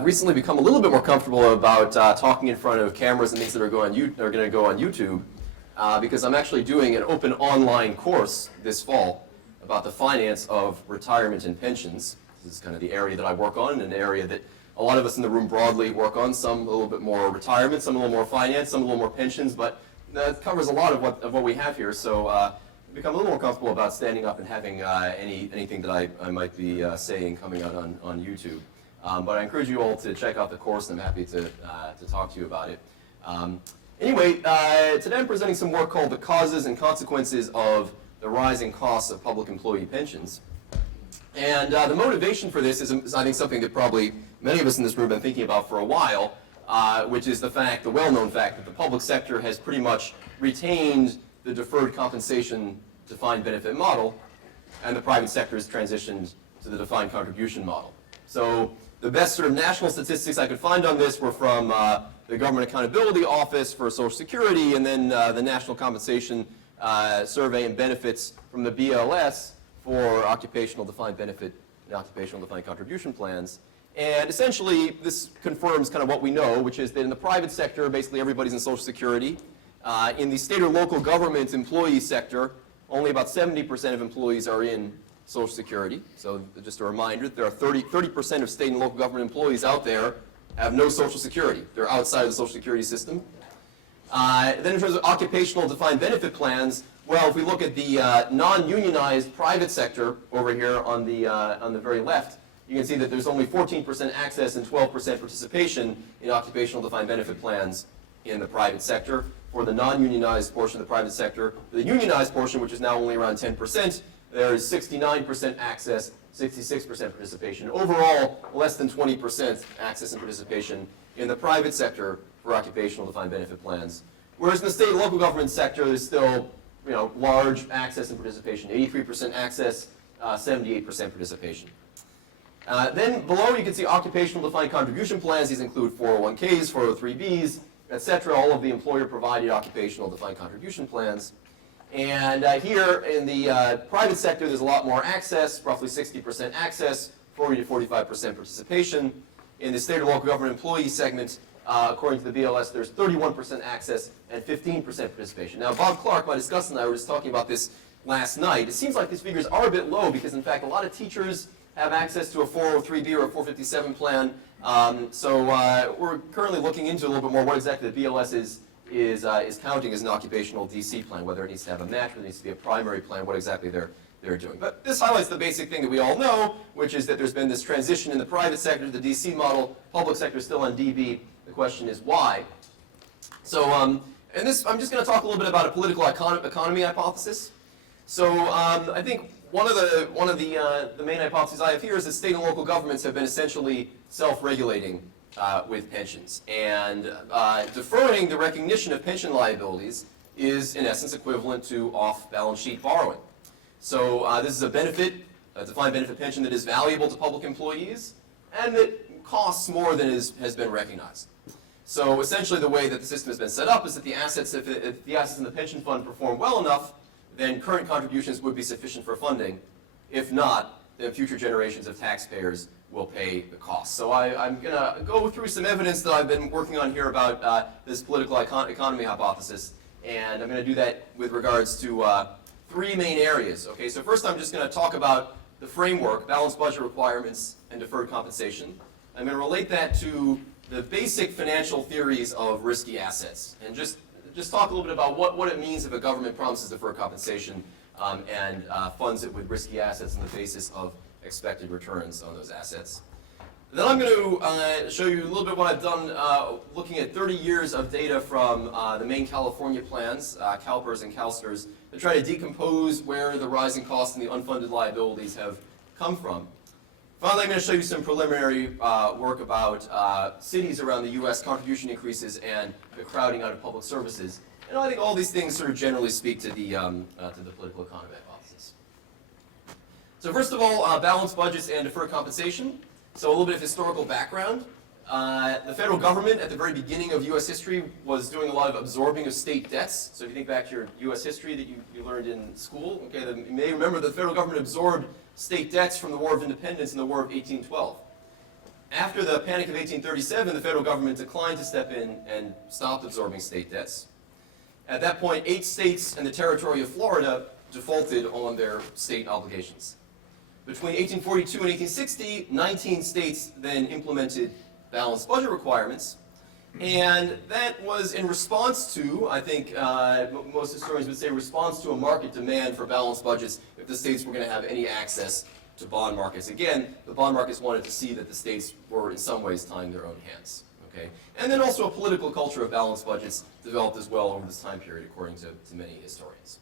Recently become a little bit more comfortable about talking in front of cameras and things that are going to go on YouTube because I'm actually doing an open online course this fall about the finance of retirement and pensions. This is kind of the area that I work on, and an area that a lot of us in the room broadly work on, some a little bit more retirement, some a little more finance, some a little more pensions, but that covers a lot of what we have here. So become a little more comfortable about standing up and having anything that I might be saying coming out on YouTube. But I encourage you all to check out the course, and I'm happy to talk to you about it. Anyway, today I'm presenting some work called The Causes and Consequences of the Rising Costs of Public Employee Pensions. And the motivation for this is I think, something that probably many of us in this room have been thinking about for a while, which is the well-known fact that the public sector has pretty much retained the deferred compensation defined benefit model, and the private sector has transitioned to the defined contribution model. So the best sort of national statistics I could find on this were from the Government Accountability Office for Social Security, and then the National Compensation Survey and Benefits from the BLS for occupational defined benefit and occupational defined contribution plans. And essentially, this confirms kind of what we know, which is that in the private sector, basically everybody's in Social Security. In the state or local government employee sector, only about 70% of employees are in Social Security. So just a reminder, there are 30% of state and local government employees out there have no Social Security. They're outside of the Social Security system. Then in terms of occupational defined benefit plans, well, if we look at the non-unionized private sector over here on the very left, you can see that there's only 14% access and 12% participation in occupational defined benefit plans in the private sector. For the non-unionized portion of the private sector, for the unionized portion, which is now only around 10%, there is 69% access, 66% participation. Overall, less than 20% access and participation in the private sector for occupational defined benefit plans. Whereas in the state and local government sector, there's still large access and participation, 83% access, 78% participation. Then below you can see occupational defined contribution plans. These include 401ks, 403bs, etc., all of the employer-provided occupational defined contribution plans. And here in the private sector, there's a lot more access, roughly 60% access, 40 to 45% participation. In the state or local government employee segment, according to the BLS, there's 31% access and 15% participation. Now, Bob Clark, my discussant, and I were just talking about this last night. It seems like these figures are a bit low because, in fact, a lot of teachers have access to a 403b or a 457 plan. So we're currently looking into a little bit more what exactly the BLS is counting as an occupational DC plan, whether it needs to have a match, whether it needs to be a primary plan, what exactly they're doing. But this highlights the basic thing that we all know, which is that there's been this transition in the private sector to the DC model. Public sector is still on DB. The question is why. So, I'm just going to talk a little bit about a political economy hypothesis. So, I think one of the main hypotheses I have here is that state and local governments have been essentially self-regulating with pensions, and deferring the recognition of pension liabilities is in essence equivalent to off-balance sheet borrowing. So this is a benefit, a defined benefit pension that is valuable to public employees and that costs more than has been recognized. So essentially the way that the system has been set up is that the assets, if the assets in the pension fund perform well enough, then current contributions would be sufficient for funding. If not, then future generations of taxpayers will pay the cost. So I'm going to go through some evidence that I've been working on here about this political economy hypothesis, and I'm going to do that with regards to three main areas. Okay, so first I'm just going to talk about the framework, balanced budget requirements, and deferred compensation. I'm going to relate that to the basic financial theories of risky assets, and just talk a little bit about what it means if a government promises deferred compensation and funds it with risky assets on the basis of expected returns on those assets. Then I'm going to show you a little bit what I've done looking at 30 years of data from the main California plans, CalPERS and CalSTRS, to try to decompose where the rising costs and the unfunded liabilities have come from. Finally, I'm going to show you some preliminary work about cities around the U.S. contribution increases and the crowding out of public services. And I think all these things sort of generally speak to the political economy hypothesis. So first of all, balanced budgets and deferred compensation. So a little bit of historical background. The federal government at the very beginning of U.S. history was doing a lot of absorbing of state debts. So if you think back to your U.S. history that you learned in school, okay, you may remember the federal government absorbed state debts from the War of Independence and the War of 1812. After the Panic of 1837, the federal government declined to step in and stopped absorbing state debts. At that point, 8 states and the territory of Florida defaulted on their state obligations. Between 1842 and 1860, 19 states then implemented balanced budget requirements, and that was in response to, I think most historians would say, response to a market demand for balanced budgets if the states were going to have any access to bond markets. Again, the bond markets wanted to see that the states were in some ways tying their own hands. Okay? And then also a political culture of balanced budgets developed as well over this time period, according to many historians.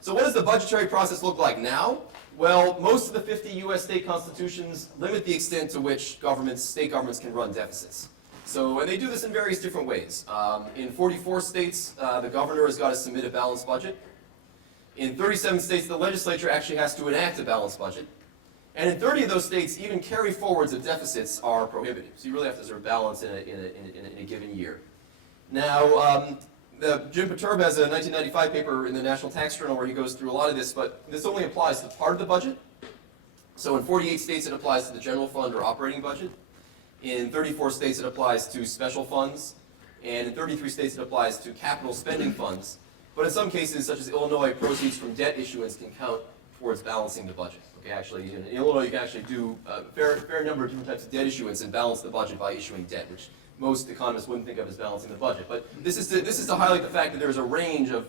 So what does the budgetary process look like now? Well, most of the 50 U.S. state constitutions limit the extent to which state governments can run deficits. So, and they do this in various different ways. In 44 states, the governor has got to submit a balanced budget. In 37 states, the legislature actually has to enact a balanced budget. And in 30 of those states, even carry forwards of deficits are prohibited. So you really have to sort of balance in a given year. Now, Jim Perturb has a 1995 paper in the National Tax Journal where he goes through a lot of this, but this only applies to part of the budget. So in 48 states, it applies to the general fund or operating budget. In 34 states, it applies to special funds. And in 33 states, it applies to capital spending funds. But in some cases, such as Illinois, proceeds from debt issuance can count towards balancing the budget. Okay, actually, in Illinois, you can actually do a fair number of different types of debt issuance and balance the budget by issuing debt, which most economists wouldn't think of as balancing the budget. But this is to highlight the fact that there's a range of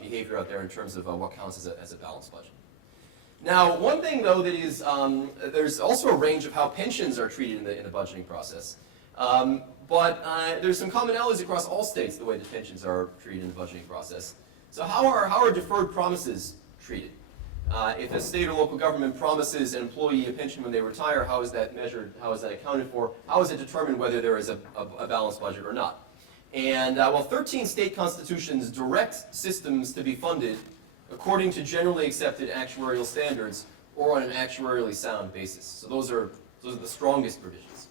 behavior out there in terms of what counts as a balanced budget. Now, one thing though that is there's also a range of how pensions are treated in the budgeting process. But there's some commonalities across all states the way that pensions are treated in the budgeting process. So how are deferred promises treated? If a state or local government promises an employee a pension when they retire, how is that measured? How is that accounted for? How is it determined whether there is a balanced budget or not? And well, 13 state constitutions direct systems to be funded according to generally accepted actuarial standards or on an actuarially sound basis. So those are the strongest provisions.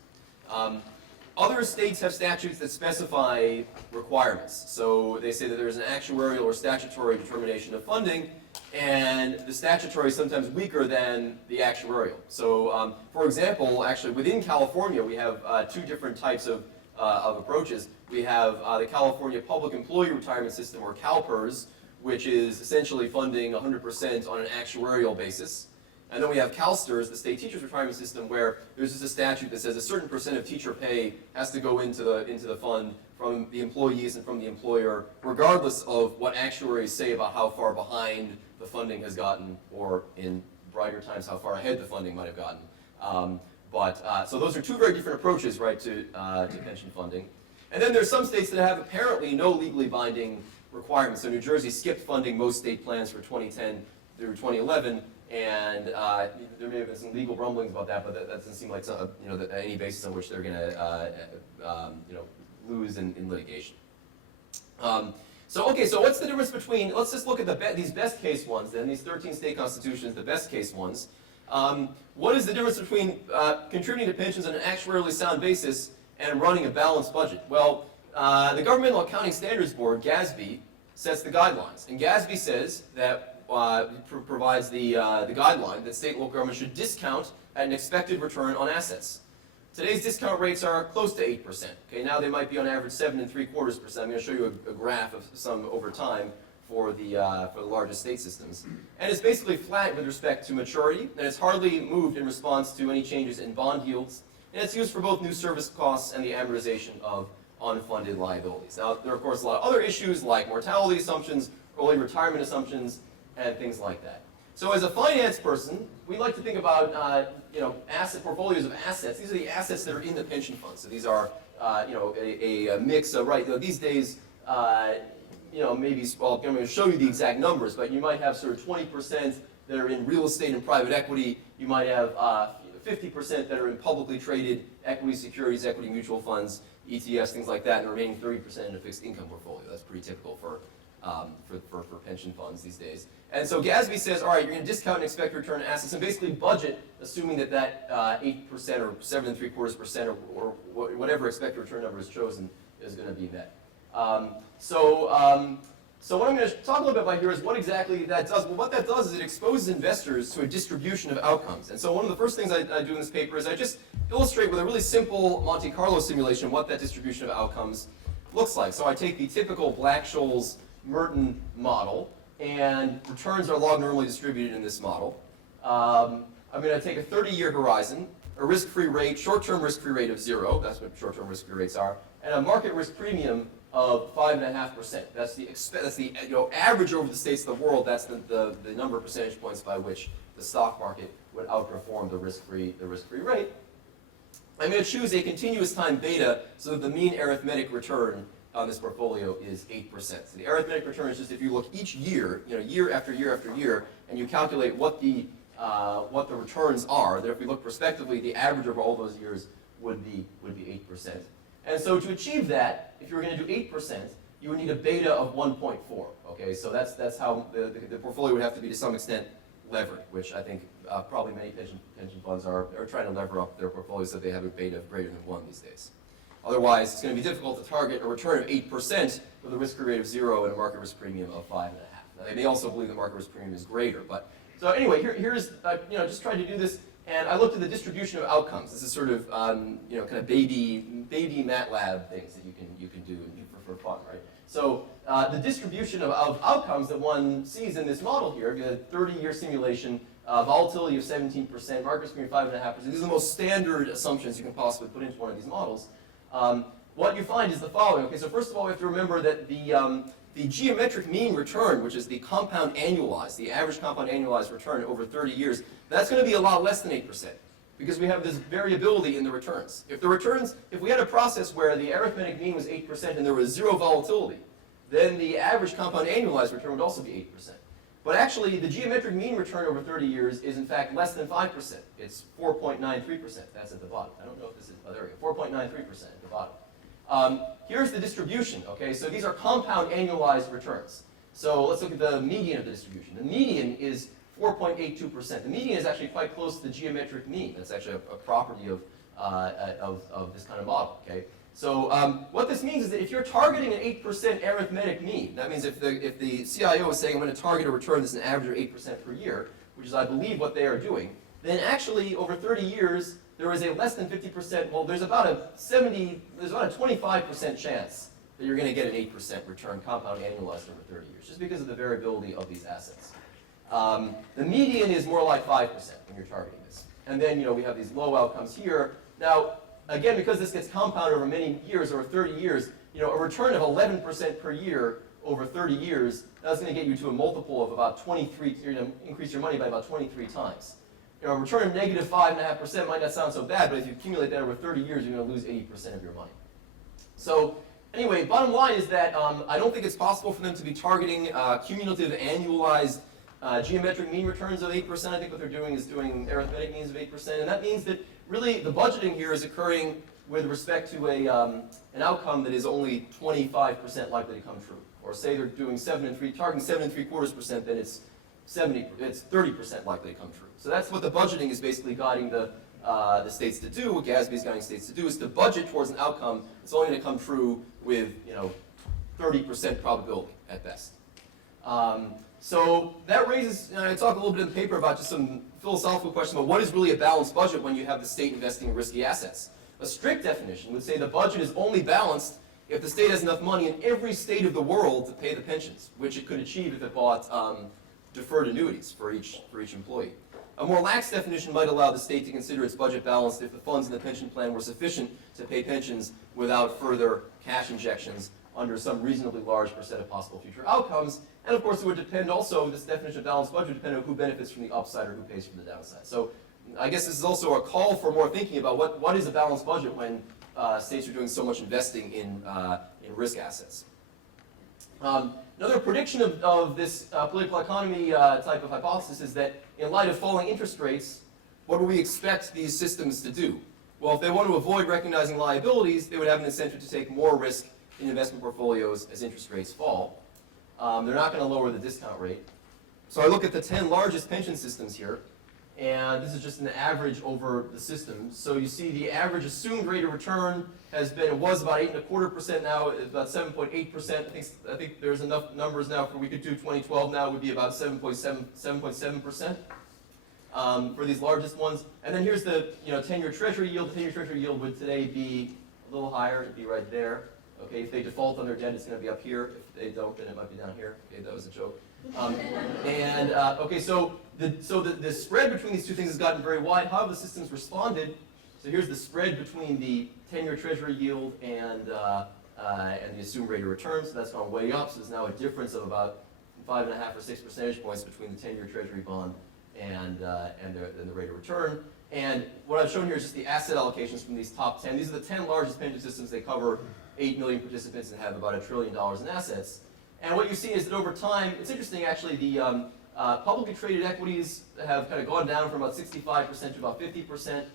Other states have statutes that specify requirements. So they say that there's an actuarial or statutory determination of funding, and the statutory is sometimes weaker than the actuarial. So, for example, actually within California, we have 2 different types of approaches. We have the California Public Employee Retirement System, or CalPERS, which is essentially funding 100% on an actuarial basis. And then we have CalSTRS, the state teachers retirement system, where there's just a statute that says a certain percent of teacher pay has to go into the fund from the employees and from the employer, regardless of what actuaries say about how far behind the funding has gotten, or in brighter times, how far ahead the funding might have gotten. So those are 2 very different approaches, right, to pension funding. And then there's some states that have apparently no legally binding requirements. So New Jersey skipped funding most state plans for 2010 through 2011. And there may have been some legal rumblings about that, but that doesn't seem like any basis on which they're going to lose in litigation. So what's the difference between? Let's just look at these best case ones. Then these 13 state constitutions, the best case ones. What is the difference between contributing to pensions on an actuarially sound basis and running a balanced budget? Well, the Governmental Accounting Standards Board, GASB, sets the guidelines, and GASB says that. Provides the guideline that state and local government should discount at an expected return on assets. Today's discount rates are close to 8%. Okay, now they might be on average 7.75%. I'm going to show you a graph of some over time for the largest state systems. And it's basically flat with respect to maturity, and it's hardly moved in response to any changes in bond yields. And it's used for both new service costs and the amortization of unfunded liabilities. Now, there are, of course, a lot of other issues like mortality assumptions, early retirement assumptions, and things like that. So as a finance person, we like to think about asset portfolios of assets. These are the assets that are in the pension fund. So these are a mix of, right, these days, maybe, well, I'm going to show you the exact numbers, but you might have sort of 20% that are in real estate and private equity. You might have 50% that are in publicly traded equity securities, equity mutual funds, ETFs, things like that, and the remaining 30% in a fixed income portfolio. That's pretty typical for pension funds these days. And so GASB says, all right, you're going to discount and expect return on assets and basically budget, assuming that 8% or 7.75% or whatever expected return number is chosen is going to be met. So So what I'm going to talk a little bit about here is what exactly that does. Well, what that does is it exposes investors to a distribution of outcomes. And so one of the first things I do in this paper is I just illustrate with a really simple Monte Carlo simulation what that distribution of outcomes looks like. So I take the typical Black-Scholes-Merton model, and returns are log normally distributed in this model. I'm going to take a 30-year horizon, a risk-free rate, short-term risk-free rate of 0, that's what short-term risk-free rates are, and a market risk premium of 5.5%. That's the average over the states of the world. That's the number of percentage points by which the stock market would outperform the risk-free rate. I'm going to choose a continuous time beta so that the mean arithmetic return on this portfolio is 8%. So the arithmetic return is just if you look each year, year after year after year, and you calculate what the returns are. That if we look prospectively, the average over all those years would be 8%. And so to achieve that, if you were going to do 8%, you would need a beta of 1.4. Okay, so that's how the portfolio would have to be to some extent levered, which I think probably many pension funds are trying to lever up their portfolios so they have a beta of greater than 1 these days. Otherwise, it's going to be difficult to target a return of 8% with a risk-free rate of 0 and a market risk premium of 5.5. Now, they may also believe the market risk premium is greater, but so anyway, here's just tried to do this. And I looked at the distribution of outcomes. This is sort of kind of baby MATLAB things that you can do for fun, right? So the distribution of outcomes that one sees in this model here, you have a 30-year simulation, volatility of 17%, market risk premium 5.5%. These are the most standard assumptions you can possibly put into one of these models. What you find is the following. Okay, so first of all, we have to remember that the geometric mean return, which is the compound annualized, the average compound annualized return over 30 years, that's going to be a lot less than 8% because we have this variability in the returns. If we had a process where the arithmetic mean was 8% and there was 0 volatility, then the average compound annualized return would also be 8%. But actually, the geometric mean return over 30 years is in fact less than 5%. It's 4.93%. That's at the bottom. I don't know if this is, there we go, 4.93% at the bottom. Here's the distribution, okay? So these are compound annualized returns. So let's look at the median of the distribution. The median is 4.82%. The median is actually quite close to the geometric mean. That's actually a property of this kind of model, okay? So what this means is that if you're targeting an 8% arithmetic mean, that means if the CIO is saying I'm going to target a return that's an average of 8% per year, which is I believe what they are doing, then actually over 30 years, there is a less than 50%, well, there's about a 25% chance that you're going to get an 8% return compound annualized over 30 years, just because of the variability of these assets. The median is more like 5% when you're targeting this. And then, we have these low outcomes here. Now, again, because this gets compounded over many years, over 30 years, a return of 11% per year over 30 years, that's going to get you to a multiple of about 23, you're going to increase your money by about 23 times. A return of negative 5.5% might not sound so bad, but if you accumulate that over 30 years, you're going to lose 80% of your money. So anyway, bottom line is that I don't think it's possible for them to be targeting cumulative annualized geometric mean returns of 8%. I think what they're doing is doing arithmetic means of 8%, and that means that really the budgeting here is occurring with respect to an outcome that is only 25% likely to come true. Or say they're doing targeting 7.75%, then it's 30% likely to come true. So that's what the budgeting is basically guiding the states to do. What GASB is guiding states to do is to budget towards an outcome that's only going to come true with 30% probability at best. So that raises, I talk a little bit in the paper about just some philosophical questions about what is really a balanced budget when you have the state investing in risky assets. A strict definition would say the budget is only balanced if the state has enough money in every state of the world to pay the pensions, which it could achieve if it bought deferred annuities for each employee. A more lax definition might allow the state to consider its budget balanced if the funds in the pension plan were sufficient to pay pensions without further cash injections under some reasonably large % of possible future outcomes. And of course, it would depend also, this definition of balanced budget would depend on who benefits from the upside or who pays from the downside. So I guess this is also a call for more thinking about what is a balanced budget when states are doing so much investing in risk assets. Another prediction of this political economy type of hypothesis is that in light of falling interest rates, what do we expect these systems to do? Well, if they want to avoid recognizing liabilities, they would have an incentive to take more risk in investment portfolios as interest rates fall. They're not going to lower the discount rate. So I look at the 10 largest pension systems here. and this is just an average over the system. So you see the average assumed rate of return it was about 8.25%, now it's about 7.8%. I think there's enough numbers now for we could do 2012 now, it would be about 7.7% for these largest ones. And then here's the 10-year Treasury yield. The 10-year Treasury yield would today be a little higher, it'd be right there. Okay, if they default on their debt, it's going to be up here. If they don't, then it might be down here. Okay, that was a joke. Okay, so the spread between these two things has gotten very wide. How have the systems responded? So here's the spread between the 10-year Treasury yield and the assumed rate of return. So that's gone way up. So there's now a difference of about 5.5 or 6 percentage points between the 10-year Treasury bond and the rate of return. And what I've shown here is just the asset allocations from these top 10. These are the 10 largest pension systems. They cover 8 million participants and have about $1 trillion in assets. And what you see is that over time, it's interesting actually, the publicly traded equities have kind of gone down from about 65% to about 50%.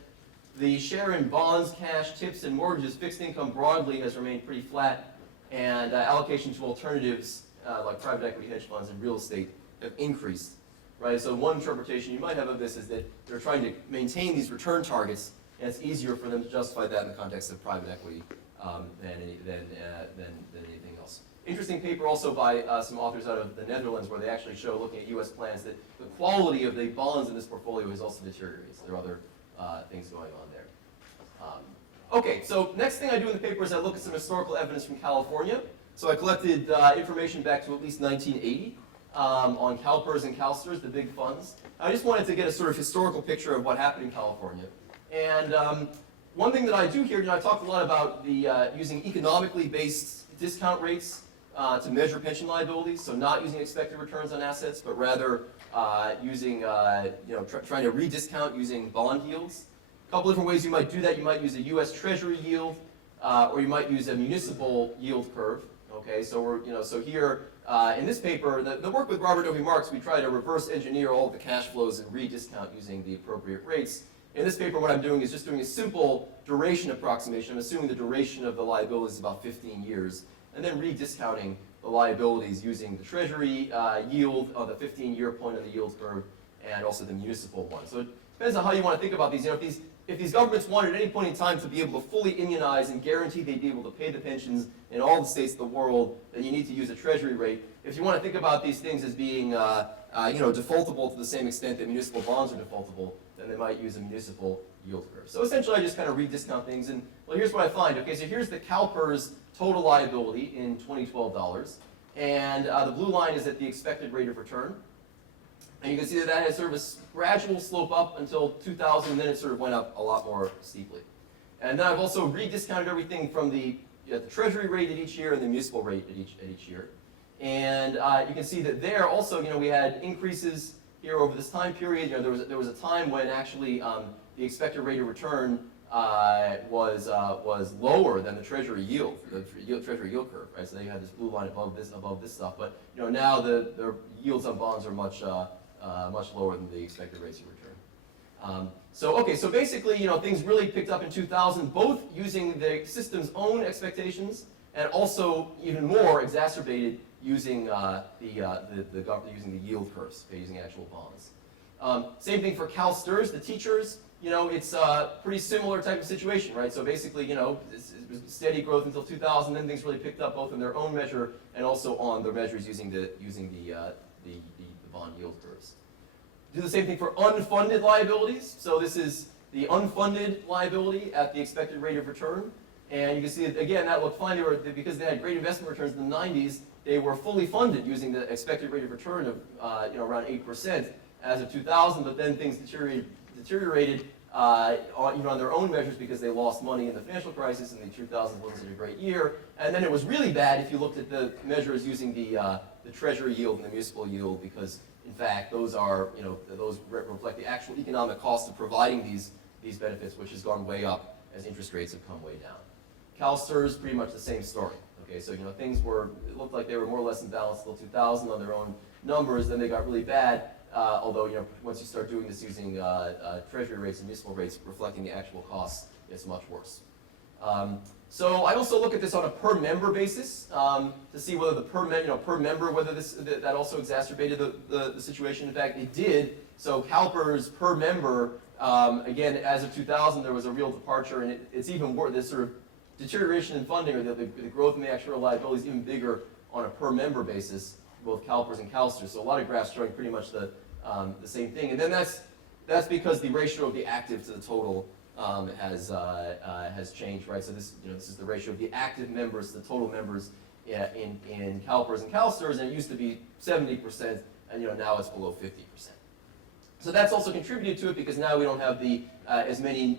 The share in bonds, cash, tips, and mortgages, fixed income broadly has remained pretty flat, and allocation to alternatives like private equity, hedge funds, and real estate have increased. Right? So one interpretation you might have of this is that they're trying to maintain these return targets, and it's easier for them to justify that in the context of private equity than anything else. Interesting paper also by some authors out of the Netherlands where they actually show, looking at U.S. plans, that the quality of the bonds in this portfolio has also deteriorated. So there are other things going on there. Okay, so next thing I do in the paper is I look at some historical evidence from California. So I collected information back to at least 1980 on CalPERS and CalSTRS, the big funds. I just wanted to get a sort of historical picture of what happened in California. And one thing that I do here, I talked a lot about the using economically based discount rates to measure pension liabilities, so not using expected returns on assets, but rather using, trying to rediscount using bond yields. A couple different ways you might do that. You might use a U.S. Treasury yield, or you might use a municipal yield curve. Okay, so we're, so here in this paper, the work with Robert W. Marks, we try to reverse engineer all of the cash flows and rediscount using the appropriate rates. In this paper, what I'm doing is just doing a simple duration approximation. I'm assuming the duration of the liability is about 15 years, and then rediscounting the liabilities using the Treasury yield on the 15-year point of the yield curve, and also the municipal one. So it depends on how you want to think about these. If these governments wanted at any point in time to be able to fully immunize and guarantee they'd be able to pay the pensions in all the states of the world, then you need to use a Treasury rate. If you want to think about these things as being defaultable to the same extent that municipal bonds are defaultable, then they might use a municipal yield curve. So essentially I just kind of rediscount things, and well, here's what I find. Okay, so here's the CalPERS total liability in 2012 dollars, and the blue line is at the expected rate of return. And you can see that that has sort of a gradual slope up until 2000, and then it sort of went up a lot more steeply. And then I've also rediscounted everything from the Treasury rate at each year and the municipal rate at each year. And you can see that there also, we had increases here over this time period. There was a time when actually the expected rate of return was lower than the Treasury yield, the Treasury yield curve, right? So they had this blue line above this stuff. But now the yields on bonds are much lower than the expected rates of return. So basically, things really picked up in 2000, both using the system's own expectations and also even more exacerbated using using the yield curves, using actual bonds. Same thing for CalSTRS, the teachers. It's a pretty similar type of situation, right? So basically, it was steady growth until 2000, then things really picked up both in their own measure and also on their measures using the bond yield curves. Do the same thing for unfunded liabilities. So this is the unfunded liability at the expected rate of return. And you can see, again, that looked fine. Because they had great investment returns in the 90s, they were fully funded using the expected rate of return of around 8% as of 2000, but then things deteriorated on their own measures because they lost money in the financial crisis, and the 2000s wasn't a great year. And then it was really bad if you looked at the measures using the Treasury yield and the municipal yield, because in fact those reflect the actual economic cost of providing these benefits, which has gone way up as interest rates have come way down. CalSTRS, pretty much the same story. Okay, so things it looked like they were more or less in balance until 2000 on their own numbers, then they got really bad. Although once you start doing this using Treasury rates and municipal rates reflecting the actual costs, it's much worse. So I also look at this on a per member basis to see whether the per member whether that also exacerbated the situation. In fact, it did So CalPERS per member, again, as of 2000, there was a real departure, and it's even worse. This sort of deterioration in funding, or the growth in the actual liability is even bigger on a per member basis, both CalPERS and CalSTRS. So a lot of graphs showing pretty much the same thing. And then that's because the ratio of the active to the total has changed, right? So this is the ratio of the active members to the total members in CalPERS and CalSTRS, and it used to be 70%, and now it's below 50%. So that's also contributed to it because now we don't have as many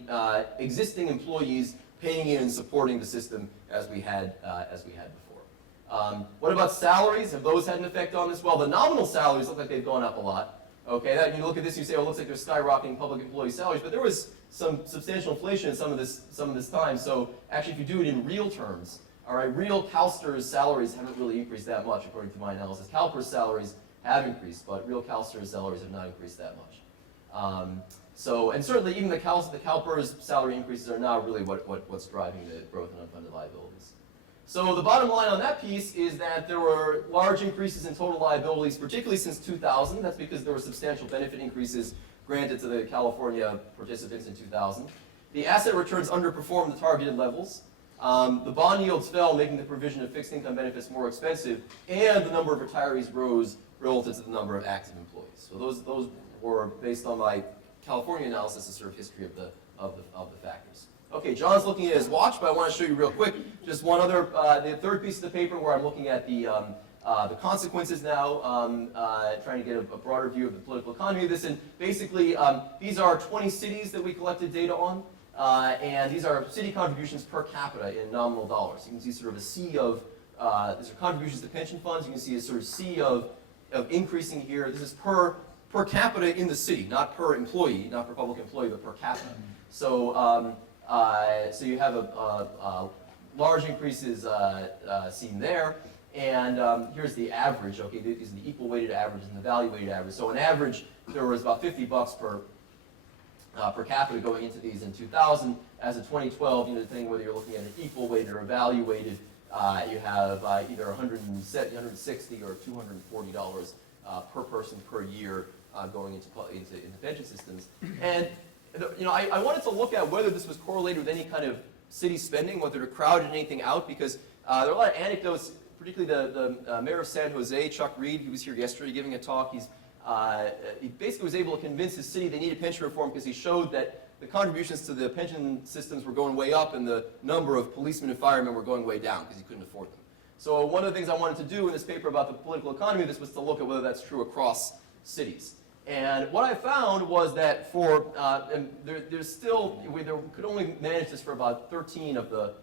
existing employees paying in and supporting the system as we had before. What about salaries? Have those had an effect on this? Well, the nominal salaries look like they've gone up a lot. Okay, you look at this, you say, oh, it looks like they're skyrocketing public employee salaries, but there was some substantial inflation in some of this time. So actually, if you do it in real terms, all right, real CalSTRS salaries haven't really increased that much according to my analysis. CalPERS salaries have increased, but real CalSTRS salaries have not increased that much. And certainly even the CalPERS salary increases are not really what's driving the growth in unfunded liabilities. So the bottom line on that piece is that there were large increases in total liabilities, particularly since 2000. That's because there were substantial benefit increases granted to the California participants in 2000. The asset returns underperformed the targeted levels. The bond yields fell, making the provision of fixed income benefits more expensive, and the number of retirees rose relative to the number of active employees. So those were, based on my California analysis, a sort of history of the factors. Okay, John's looking at his watch, but I want to show you real quick just one other, the third piece of the paper where I'm looking at the consequences now, trying to get a broader view of the political economy of this. And basically, these are 20 cities that we collected data on, and these are city contributions per capita in nominal dollars. You can see sort of a sea of, these are contributions to pension funds. You can see a sort of sea of increasing here. This is per capita in the city, not per employee, not per public employee, but per capita. So, so you have large increases seen there, and here's the average. Okay, these are the equal weighted average and the value weighted average. So on average, there was about $50 per capita going into these in 2000. As of 2012, depending whether you're looking at an equal weighted or a value weighted, you have either $160 or $240 per person per year going into pension systems. And I wanted to look at whether this was correlated with any kind of city spending, whether it crowded anything out, because there are a lot of anecdotes, particularly the mayor of San Jose, Chuck Reed, he was here yesterday giving a talk. He basically was able to convince his city they needed pension reform because he showed that the contributions to the pension systems were going way up and the number of policemen and firemen were going way down because he couldn't afford them. So one of the things I wanted to do in this paper about the political economy of this was to look at whether that's true across cities. And what I found was that for, there's still, we could only manage this for about 13 of the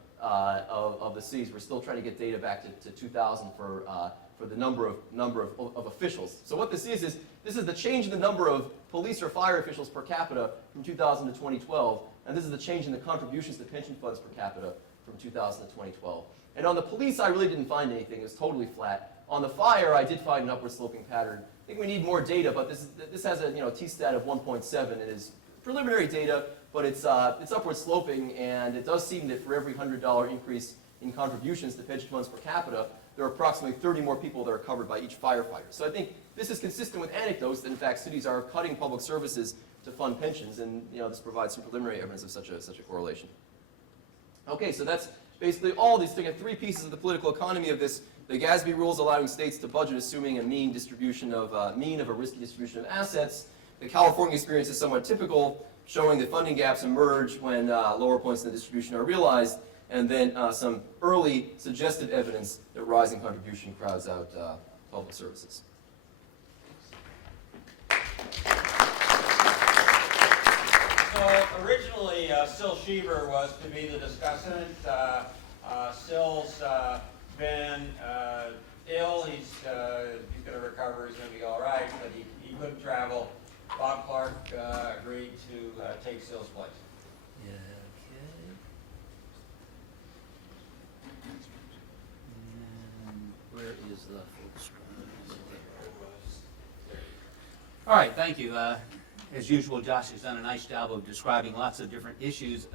cities. We're still trying to get data back to 2000 for the number of officials. So what this is this is the change in the number of police or fire officials per capita from 2000 to 2012, and this is the change in the contributions to pension funds per capita from 2000 to 2012. And on the police, I really didn't find anything. It was totally flat. On the fire, I did find an upward sloping pattern. I think we need more data, but this has a T-stat of 1.7. It is preliminary data, but it's upward sloping, and it does seem that for every $100 increase in contributions to pension funds per capita, there are approximately 30 more people that are covered by each firefighter. So I think this is consistent with anecdotes that, in fact, cities are cutting public services to fund pensions, and this provides some preliminary evidence of such a correlation. Okay, so that's basically all these things. Three pieces of the political economy of this: the GASB rules allowing states to budget assuming a mean distribution of a risky distribution of assets. The California experience is somewhat typical, showing that funding gaps emerge when lower points in the distribution are realized, and then some early suggestive evidence that rising contribution crowds out public services. So originally, Syl Sheever was to be the discussant. Syl's been ill. He's going to recover. He's going to be all right, but he couldn't travel. Bob Clark agreed to take Syl's place. Yeah, okay. And where is the full screen? All right, thank you. As usual, Josh has done a nice job of describing lots of different issues.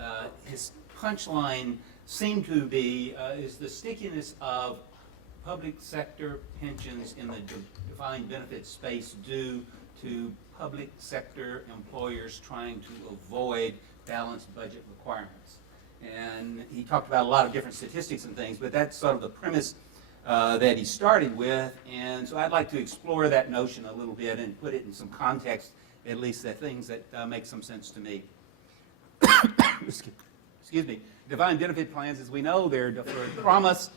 His punchline seemed to be, is the stickiness of public sector pensions in the defined benefit space due to public sector employers trying to avoid balanced budget requirements. And he talked about a lot of different statistics and things, but that's sort of the premise that he started with. And so I'd like to explore that notion a little bit and put it in some context, at least the things that make some sense to me. Excuse me. Defined benefit plans, as we know, they're deferred promise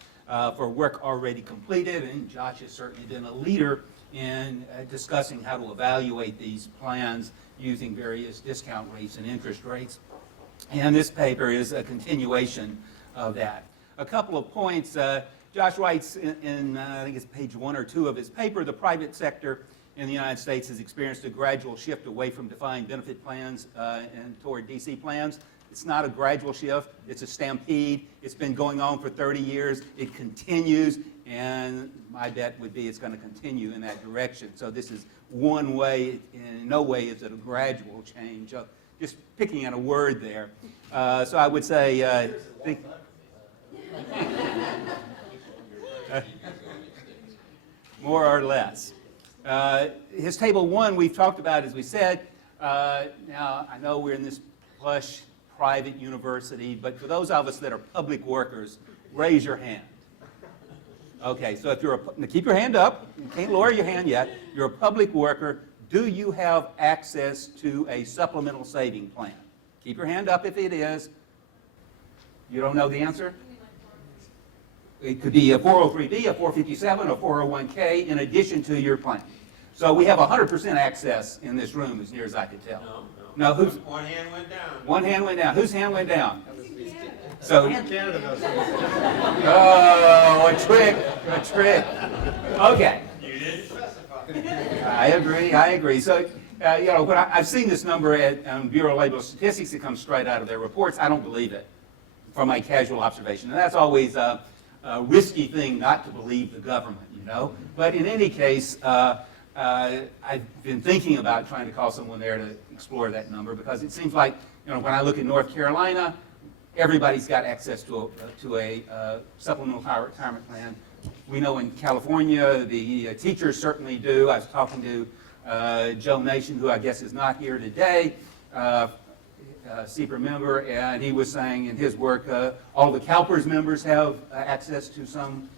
for work already completed, and Josh has certainly been a leader in discussing how to evaluate these plans using various discount rates and interest rates. And this paper is a continuation of that. A couple of points. Josh writes in I think it's page 1 or 2 of his paper, the private sector in the United States has experienced a gradual shift away from defined benefit plans and toward DC plans. It's not a gradual shift, it's a stampede. It's been going on for 30 years. It continues, and my bet would be it's going to continue in that direction. So this is one way, in no way is it a gradual change. Just picking out a word there. So I would say, more or less. His table 1 we've talked about, as we said. Now, I know we're in this plush private university, but for those of us that are public workers, raise your hand. Okay, so if you're now keep your hand up. You can't lower your hand yet. You're a public worker. Do you have access to a supplemental saving plan? Keep your hand up if it is. You don't know the answer? It could be a 403B, a 457, a 401K in addition to your plan. So we have 100% access in this room, as near as I could tell. No, who's? One hand went down. One hand went down. Whose hand went down? So, Canada knows. oh, a trick, a trick. Okay. You didn't specify. I agree. So, you know, when I've seen this number at Bureau of Labor Statistics, it comes straight out of their reports. I don't believe it from my casual observation. And that's always a risky thing not to believe the government, you know. But in any case, I've been thinking about trying to call someone there to explore that number, because it seems like, you know, when I look at North Carolina, everybody's got access to a supplemental retirement plan. We know in California, the teachers certainly do. I was talking to Joe Nation, who I guess is not here today, SIEPR member, and he was saying in his work, all the CalPERS members have access to some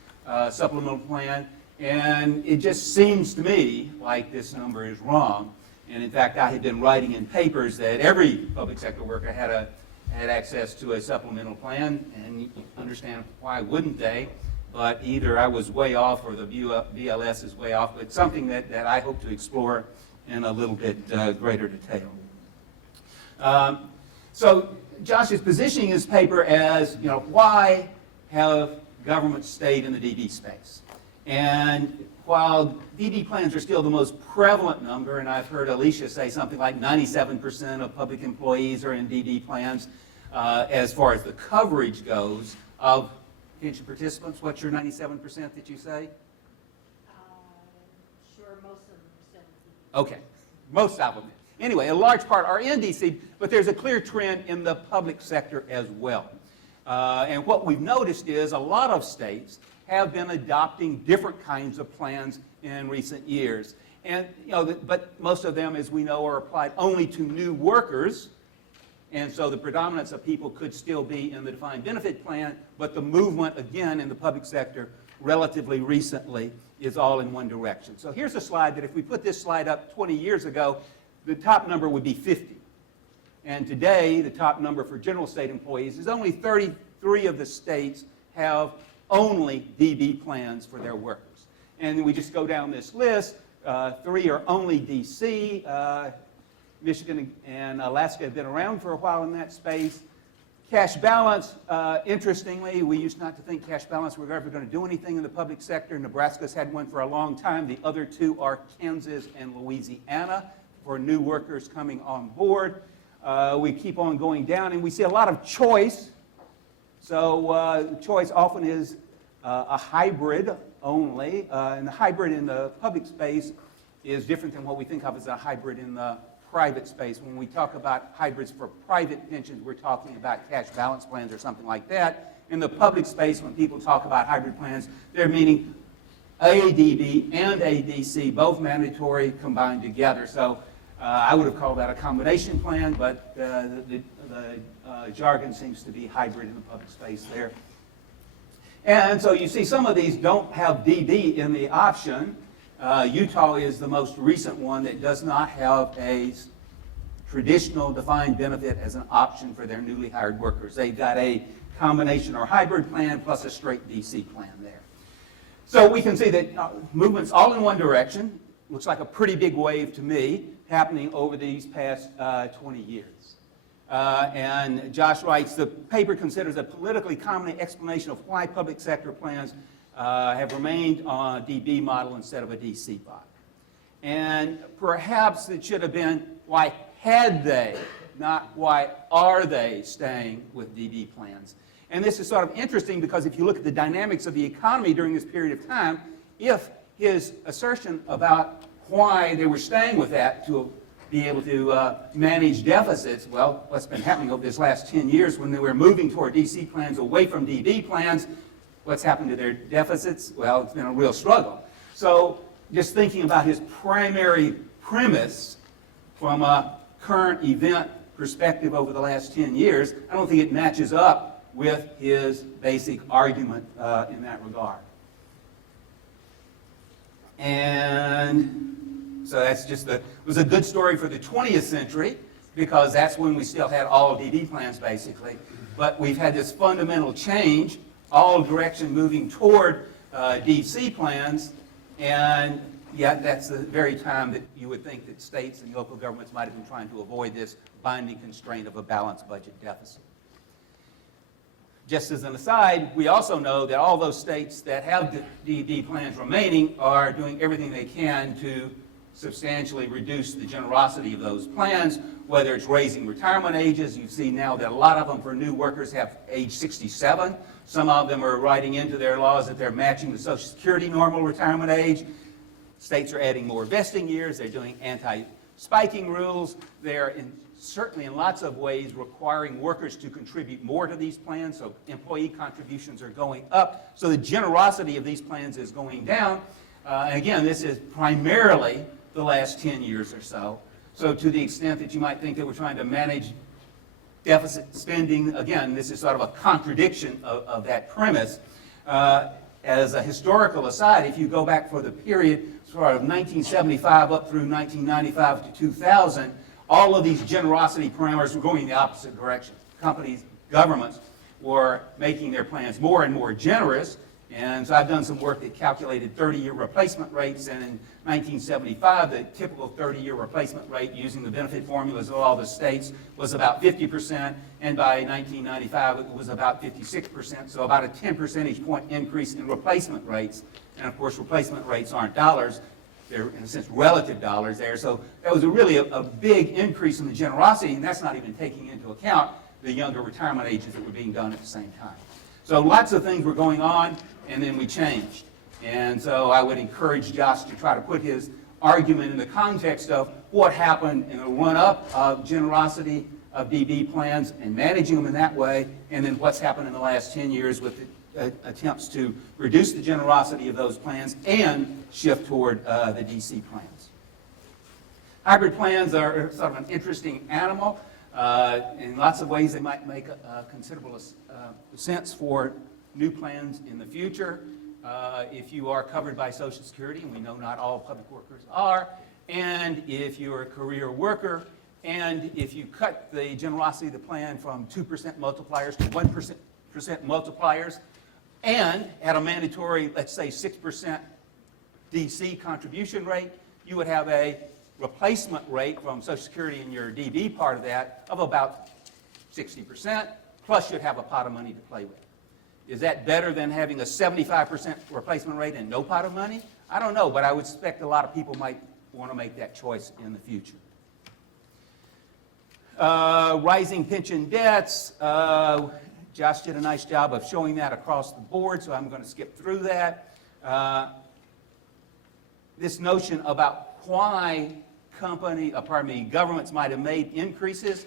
supplemental plan. And it just seems to me like this number is wrong. And in fact, I had been writing in papers that every public sector worker had access to a supplemental plan, and you understand why wouldn't they? But either I was way off or the BLS is way off, but something that I hope to explore in a little bit greater detail. So Josh is positioning his paper as, you know, why have governments stayed in the DB space? And while DB plans are still the most prevalent number, and I've heard Alicia say something like 97% of public employees are in DB plans, as far as the coverage goes of pension participants, what's your 97% that you say? Sure, most of them. Okay, most of them. Anyway, a large part are in DC, but there's a clear trend in the public sector as well. And what we've noticed is a lot of states have been adopting different kinds of plans in recent years. And, you know, but most of them, as we know, are applied only to new workers. And so the predominance of people could still be in the defined benefit plan, but the movement, again, in the public sector relatively recently is all in one direction. So here's a slide that if we put this slide up 20 years ago, the top number would be 50. And today, the top number for general state employees is only 33 of the states have only DB plans for their workers. And we just go down this list. 3 are only DC. Michigan and Alaska have been around for a while in that space. Cash balance, interestingly, we used not to think cash balance were ever going to do anything in the public sector. Nebraska's had one for a long time. The other 2 are Kansas and Louisiana for new workers coming on board. We keep on going down, and we see a lot of choice. So choice often is a hybrid only, and the hybrid in the public space is different than what we think of as a hybrid in the private space. When we talk about hybrids for private pensions, we're talking about cash balance plans or something like that. In the public space, when people talk about hybrid plans, they're meaning ADB and ADC, both mandatory combined together. So I would have called that a combination plan, but the jargon seems to be hybrid in the public space there. And so you see some of these don't have DB in the option. Utah is the most recent one that does not have a traditional defined benefit as an option for their newly hired workers. They've got a combination or hybrid plan plus a straight DC plan there. So we can see that movement's all in one direction. Looks like a pretty big wave to me happening over these past 20 years. And Josh writes, the paper considers a politically common explanation of why public sector plans have remained on a DB model instead of a DC model. And perhaps it should have been, why had they, not why are they staying with DB plans? And this is sort of interesting because if you look at the dynamics of the economy during this period of time, if his assertion about why they were staying with that to be able to manage deficits, well, what's been happening over this last 10 years when they were moving toward DC plans away from DB plans, what's happened to their deficits? Well, it's been a real struggle. So just thinking about his primary premise from a current event perspective over the last 10 years, I don't think it matches up with his basic argument in that regard. And so that's just it was a good story for the 20th century because that's when we still had all DB plans basically. But we've had this fundamental change, all direction moving toward DC plans, and yet that's the very time that you would think that states and local governments might have been trying to avoid this binding constraint of a balanced budget deficit. Just as an aside, we also know that all those states that have DB plans remaining are doing everything they can to substantially reduce the generosity of those plans, whether it's raising retirement ages. You see now that a lot of them for new workers have age 67. Some of them are writing into their laws that they're matching the Social Security normal retirement age. States are adding more vesting years. They're doing anti-spiking rules. They're certainly in lots of ways requiring workers to contribute more to these plans, so employee contributions are going up. So the generosity of these plans is going down. And again, this is primarily the last 10 years or so. So to the extent that you might think that we're trying to manage deficit spending, again, this is sort of a contradiction of that premise. As a historical aside, if you go back for the period sort of 1975 up through 1995 to 2000, all of these generosity parameters were going in the opposite direction. Companies, governments were making their plans more and more generous. And so I've done some work that calculated 30-year replacement rates, and in 1975, the typical 30-year replacement rate using the benefit formulas of all the states was about 50%, and by 1995, it was about 56%, so about a 10 percentage point increase in replacement rates. And of course, replacement rates aren't dollars. They're, in a sense, relative dollars there. So that was really a big increase in the generosity, and that's not even taking into account the younger retirement ages that were being done at the same time. So lots of things were going on, and then we changed. And so I would encourage Josh to try to put his argument in the context of what happened in the run-up of generosity of DB plans and managing them in that way, and then what's happened in the last 10 years with the attempts to reduce the generosity of those plans and shift toward the DC plans. Hybrid plans are sort of an interesting animal. In lots of ways, they might make considerable sense for new plans in the future. If you are covered by Social Security, and we know not all public workers are, and if you're a career worker, and if you cut the generosity of the plan from 2% multipliers to 1% multipliers, and at a mandatory, let's say, 6% DC contribution rate, you would have a replacement rate from Social Security and your DB part of that of about 60%, plus you'd have a pot of money to play with. Is that better than having a 75% replacement rate and no pot of money? I don't know, but I would suspect a lot of people might want to make that choice in the future. Rising pension debts. Josh did a nice job of showing that across the board, so I'm going to skip through that. This notion about why governments might have made increases,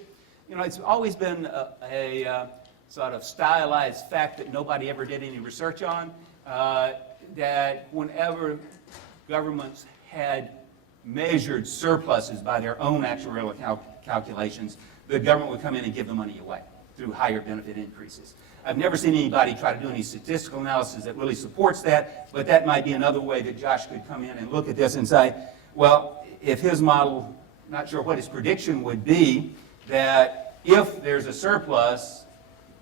you know, it's always been a sort of stylized fact that nobody ever did any research on, that whenever governments had measured surpluses by their own actuarial calculations, the government would come in and give the money away through higher benefit increases. I've never seen anybody try to do any statistical analysis that really supports that, but that might be another way that Josh could come in and look at this and say, well, if his model, not sure what his prediction would be, that if there's a surplus,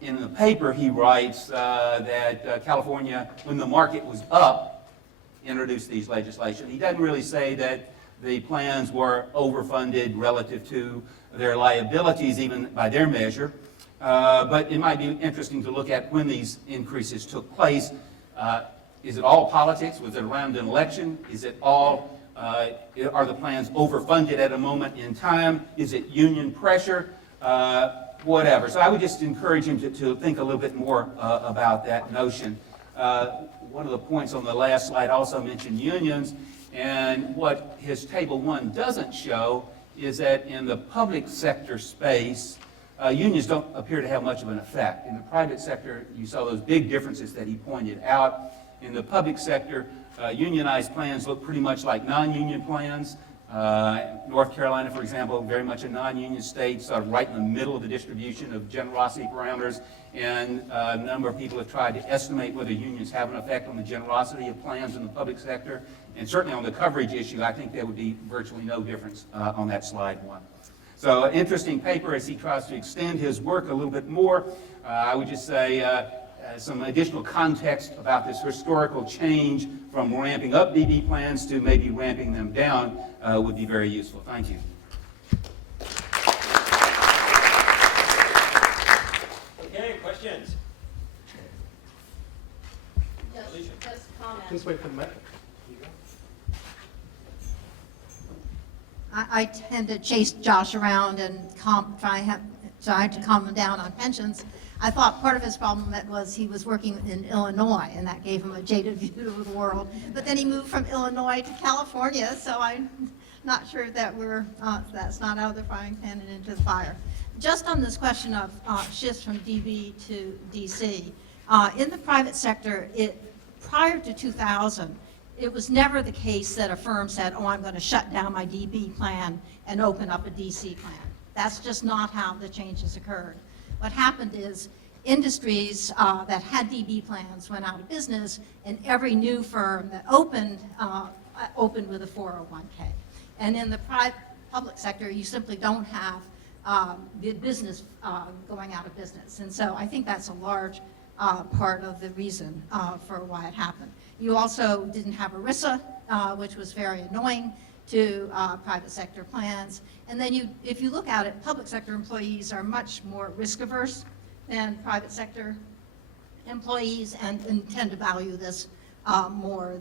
in the paper he writes that California, when the market was up, introduced these legislation. He doesn't really say that the plans were overfunded relative to their liabilities, even by their measure. But it might be interesting to look at when these increases took place. Is it all politics? Was it around an election? Is it all, are the plans overfunded at a moment in time? Is it union pressure? Whatever. So I would just encourage him to think a little bit more about that notion. One of the points on the last slide also mentioned unions, and what his Table 1 doesn't show is that in the public sector space, unions don't appear to have much of an effect. In the private sector, you saw those big differences that he pointed out. In the public sector, unionized plans look pretty much like non-union plans. North Carolina, for example, very much a non-union state, sort of right in the middle of the distribution of generosity parameters, and a number of people have tried to estimate whether unions have an effect on the generosity of plans in the public sector, and certainly on the coverage issue, I think there would be virtually no difference on that slide 1. So an interesting paper as he tries to extend his work a little bit more. I would just say some additional context about this historical change from ramping up DB plans to maybe ramping them down would be very useful. Thank you. Okay, questions? Just comment. Just wait for the mic. I tend to chase Josh around and try to calm him down on pensions. I thought part of his problem was he was working in Illinois, and that gave him a jaded view of the world. But then he moved from Illinois to California, so I'm not sure that that's not out of the frying pan and into the fire. Just on this question of shifts from DB to DC, in the private sector, prior to 2000, it was never the case that a firm said, oh, I'm going to shut down my DB plan and open up a DC plan. That's just not how the changes occurred. What happened is industries that had DB plans went out of business, and every new firm that opened with a 401k. And in the public sector, you simply don't have the business going out of business. And so I think that's a large part of the reason for why it happened. You also didn't have ERISA, which was very annoying to private sector plans. And then if you look at it, public sector employees are much more risk averse than private sector employees and tend to value this more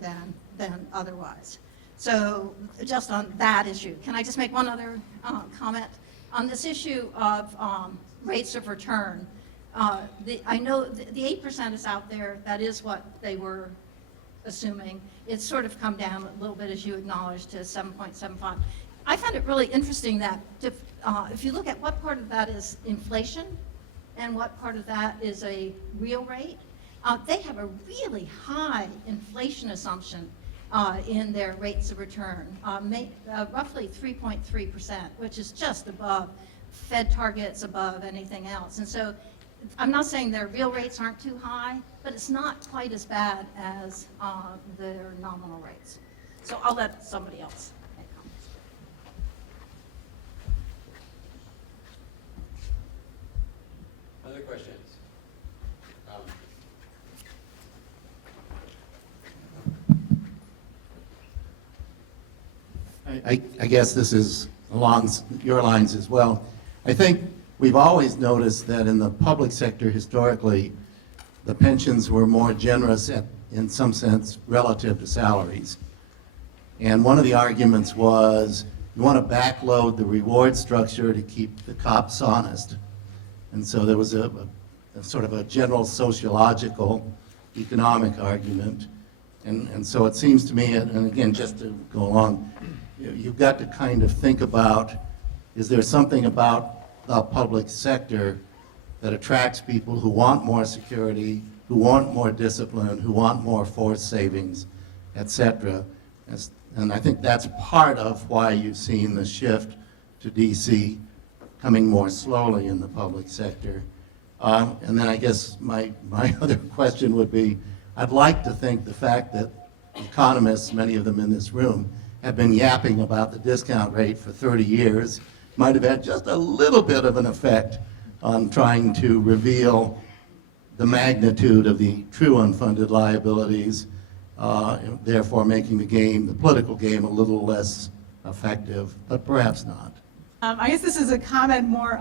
than otherwise. So just on that issue, can I just make one other comment? On this issue of rates of return, I know the 8% is out there. That is what they were assuming. It's sort of come down a little bit, as you acknowledged, to 7.75. I found it really interesting that if you look at what part of that is inflation and what part of that is a real rate, they have a really high inflation assumption in their rates of return, roughly 3.3%, which is just above Fed targets, above anything else. And so I'm not saying their real rates aren't too high, but it's not quite as bad as their nominal rates. So I'll let somebody else make comments. Other questions? I guess this is along your lines as well. I think we've always noticed that in the public sector historically, the pensions were more generous in some sense relative to salaries. And one of the arguments was you want to backload the reward structure to keep the cops honest. And so there was a sort of a general sociological economic argument. And so it seems to me, and again, just to go along, you've got to kind of think about, is there something about the public sector that attracts people who want more security, who want more discipline, who want more forced savings, et cetera, And I think that's part of why you've seen the shift to DC coming more slowly in the public sector. And then I guess my other question would be, I'd like to think the fact that economists, many of them in this room, have been yapping about the discount rate for 30 years, might have had just a little bit of an effect on trying to reveal the magnitude of the true unfunded liabilities, therefore making the political game, a little less effective, but perhaps not. I guess this is a comment more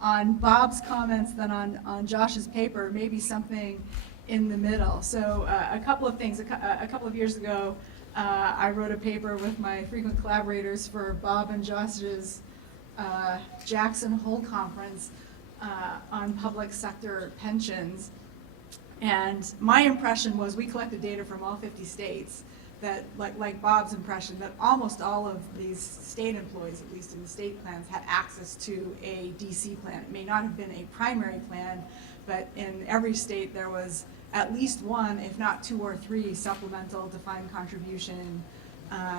on Bob's comments than on Josh's paper, maybe something in the middle. So a couple of things. A couple of years ago, I wrote a paper with my frequent collaborators for Bob and Josh's Jackson Hole Conference on public sector pensions. And my impression was we collected data from all 50 states that, like Bob's impression, that almost all of these state employees, at least in the state plans, had access to a DC plan. It may not have been a primary plan, but in every state there was at least one, if not two or three, supplemental defined contribution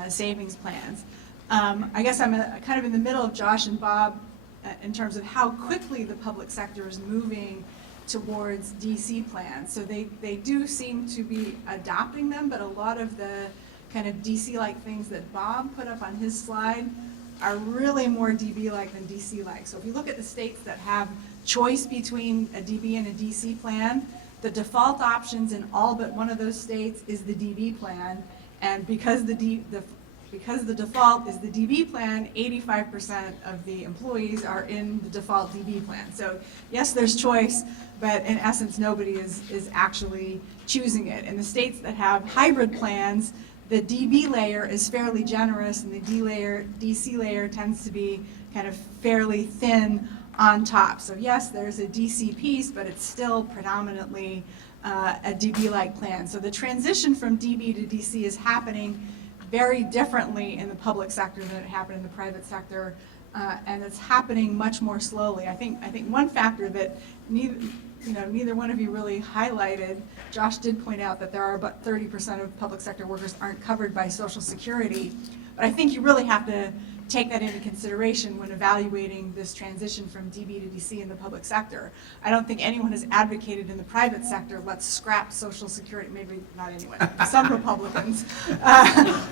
savings plans. I guess I'm kind of in the middle of Josh and Bob in terms of how quickly the public sector is moving towards DC plans. So they do seem to be adopting them, but a lot of the kind of DC-like things that Bob put up on his slide are really more DB-like than DC-like. So if you look at the states that have choice between a DB and a DC plan, the default options in all but one of those states is the DB plan, and because the default is the DB plan, 85% of the employees are in the default DB plan. So yes, there's choice, but in essence, nobody is actually choosing it. In the states that have hybrid plans, the DB layer is fairly generous, and the DC layer tends to be kind of fairly thin on top. So yes, there's a DC piece, but it's still predominantly a DB-like plan. So the transition from DB to DC is happening very differently in the public sector than it happened in the private sector, and it's happening much more slowly. I think one factor that neither one of you really highlighted, Josh did point out that there are about 30% of public sector workers aren't covered by Social Security, but I think you really have to take that into consideration when evaluating this transition from DB to DC in the public sector. I don't think anyone has advocated in the private sector, let's scrap Social Security, maybe not anyone, some Republicans.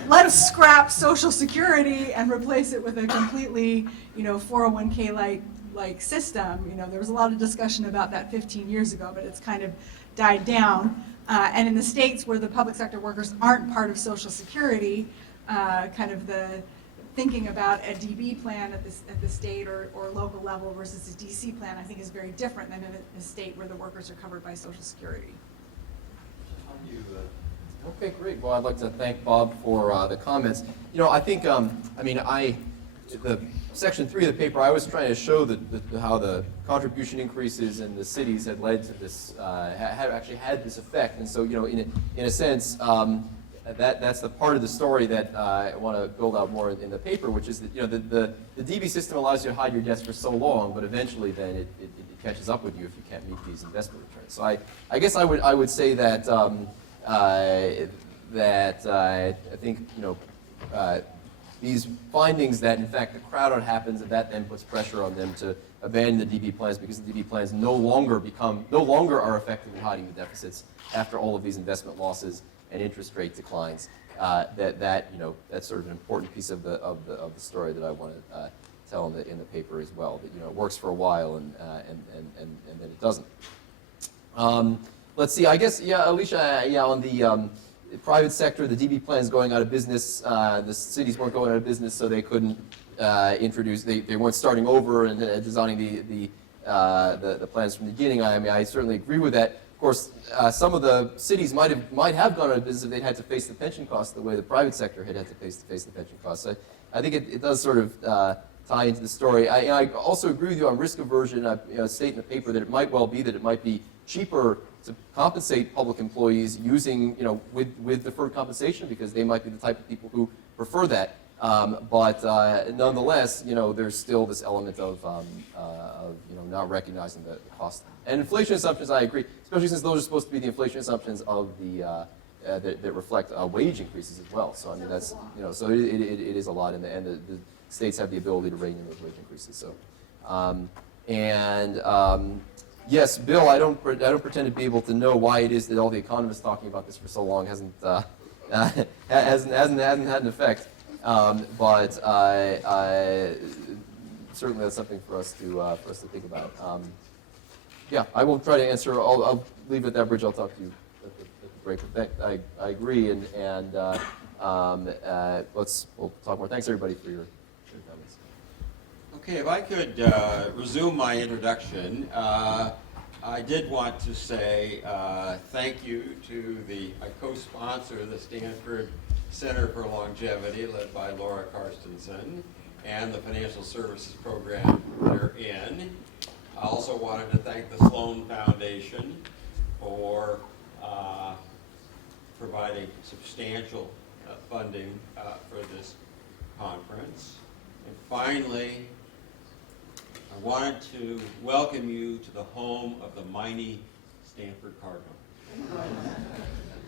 Let's scrap Social Security and replace it with a completely, 401k-like system. There was a lot of discussion about that 15 years ago, but it's kind of died down. And in the states where the public sector workers aren't part of Social Security, kind of the thinking about a DB plan at the state or local level versus a DC plan, I think is very different than in a state where the workers are covered by Social Security. Okay, great. Well, I'd like to thank Bob for the comments. I think, the section 3 of the paper, I was trying to show how the contribution increases in the cities had led to this, had actually had this effect. And so, in a sense, that's the part of the story that I want to build out more in the paper, which is that the DB system allows you to hide your debts for so long, but eventually then it catches up with you if you can't meet these investment returns. So I guess I would say that I think these findings that in fact the crowd out happens, and that then puts pressure on them to abandon the DB plans because the DB plans no longer are effective in hiding the deficits after all of these investment losses and interest rate declines. That's sort of an important piece of the story that I want to tell in the paper as well. That it works for a while and then it doesn't. Let's see. I guess Alicia. On the private sector, the DB plans going out of business. The cities weren't going out of business, so they couldn't introduce. They weren't starting over and designing the plans from the beginning. I certainly agree with that. Of course, some of the cities might have gone out of business if they'd had to face the pension costs the way the private sector had to face the pension costs. So I think it does sort of tie into the story. I also agree with you on risk aversion. I state in the paper that it might well be that it might be cheaper to compensate public employees using, with deferred compensation, because they might be the type of people who prefer that. But nonetheless, there's still this element of not recognizing the cost. And inflation assumptions, I agree, especially since those are supposed to be the inflation assumptions of the that reflect wage increases as well. So I mean, that's, so it is a lot, and the states have the ability to rein in those wage increases. So, yes, Bill, I don't pretend to be able to know why it is that all the economists talking about this for so long hasn't had an effect. But certainly that's something for us to think about. Yeah, I will try to answer. I'll leave at that bridge. I'll talk to you at the break. But I agree, and we'll talk more. Thanks everybody for your comments. Okay, if I could resume my introduction, I did want to say thank you to I co-sponsor the Stanford Center for Longevity, led by Laura Karstensen, and the financial services program they're in. I also wanted to thank the Sloan Foundation for providing substantial funding for this conference. And finally, I wanted to welcome you to the home of the mighty Stanford Cardinal.